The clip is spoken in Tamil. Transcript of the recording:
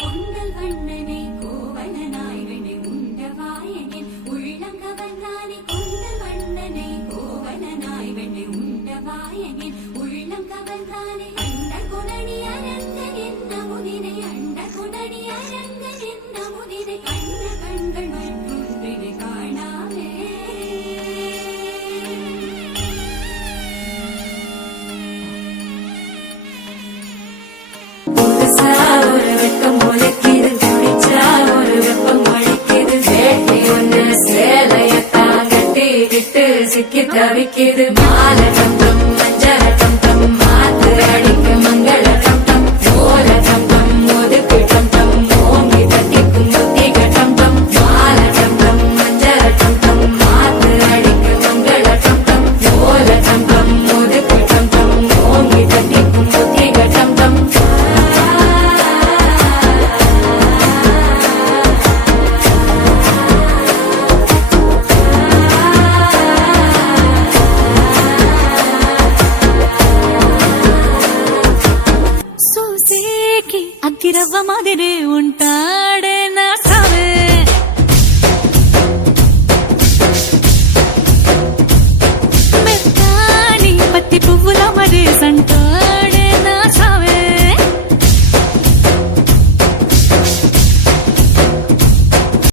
பொன்னல் வண்ணனை கோவலனாய் வினை உண்டவாயனின் உள்ளம் கவர்ந்தானே கொண்டல் வண்ணனை கோவலனாய் வினை உண்டவாயனின் உள்ளம் கவர்ந்தானே அண்ட குணனி அரங்கன் என்ன முதிரை அண்ட குணனி அரங்கன் என்ன முதிரை கண்ண கண்கள் மற்றொன்றினை காணாமே ஒரு வெக்கம் முளைக்கிது பிடிச்சா ஒரு வெப்பம் ஒழிக்குது வேட்டி ஒண்ணு சேலையத்தான் கட்டி விட்டு சிக்கி தவிக்குது மாலை தம்பம் மஞ்சள தம்பம் மாத்து அடிக்கு மங்கள தம்பம் ஓல தம்பம் ஒதுக்கு தம்பம் ஓங்கி தட்டிக்கும் புத்திக தம்பம் மாலை தம்பம் மஞ்சள தம்பம் மாத்து அடிக்கு மங்கள தம்பம் ஓல தம்பம் ஒதுக்கு தம்பம் ஓங்கி தட்டிக்கும் புத்திக தம்பம் అగ్గిరవ్వ మాదిరే ఉంటాడే